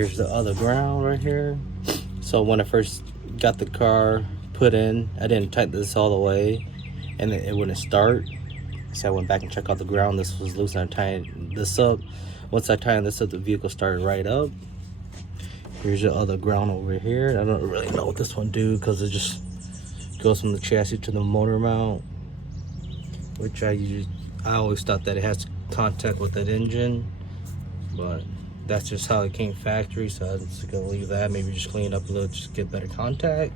Here's the other ground right here. So when I first got the car put in, I didn't tighten this all the way, and it wouldn't start. So I went back and checked out the ground. This was loose, and I tightened this up. Once I tightened this up, the vehicle started right up. Here's the other ground over here. I don't really know what this one do, because it just goes from the chassis to the motor mount, which I always thought that it has contact with that engine, but that's just how it came factory. So I'm just gonna leave that. Maybe just clean it up a little, just get better contact.